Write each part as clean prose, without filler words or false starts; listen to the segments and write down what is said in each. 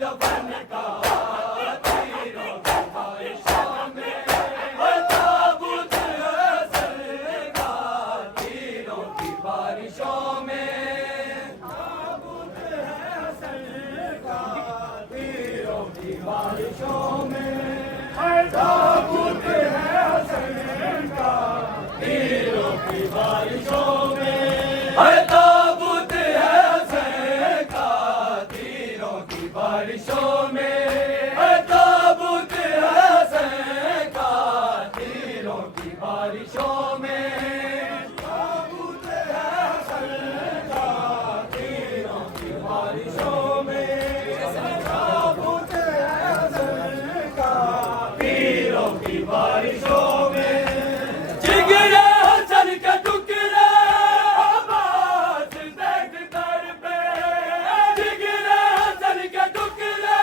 दफन का तीरों की बारिशों में ताबूत हसन का तीरों की बारिशों में ताबूत हसन का तीरों की बारिशों में ताबूत हसन का तीरों की बारिशों में ताबूत हसन का तीरों की बारिशों में ताबूत हसन का तीरों की बारिशों में ताबूत हसन का तीरों की बारिशों में ताबूत हसन का तीरों की बारिशों में जिगरे हसन के टुकड़े आवाज देख कर पे जिगरे हसन के टुकड़े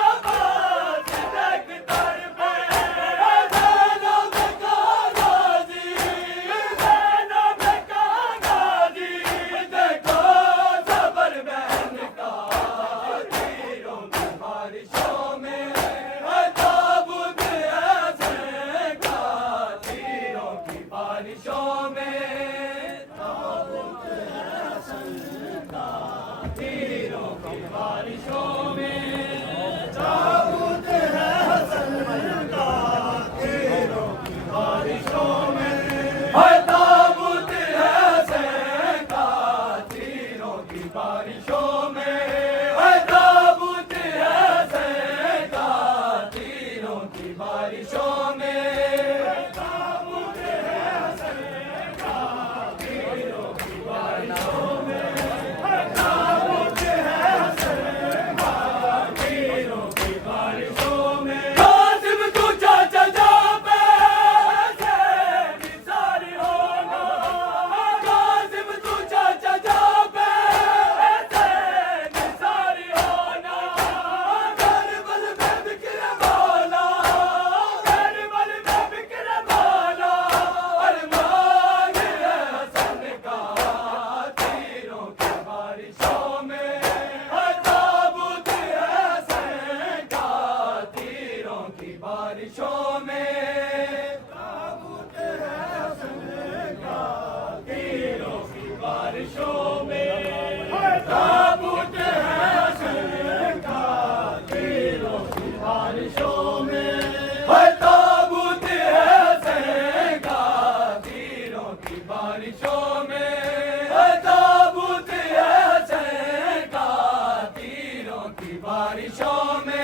आवाज देख कर पे ज़ैनब का गाज़ी ज़ैनब का गाज़ी देखो सबर बहन का तीरों की बारिशों में ताबूत हसन का तीरों की बारिशों में ताबूत हसन का तीरों की बारिशों में ताबूत हसन का तीरों की बारिशों में ताबूत हसन का तीरों की बारिशों में ताबूत हसन का तीरों की बारिशों में ताबूत हसन का तीरों की बारिशों में ताबूत हसन का तीरों की बारिशों में कासिम तू चाचा जा पे से निसारी होना कासिम तू चाचा जा पे से निसारी होना करबल में बिखर मौला करबल में बिखर मौला अरमान हसन का तीरों की बारिशों में ताबूत हसन का तीरों की बारिशों में ताबूत हसन का तीरों की बारिशों में ताबूत हसन का तीरों की बारिशों में ताबूत हसन का तीरों की बारिशों में ताबूत हसन का तीरों की बारिशों में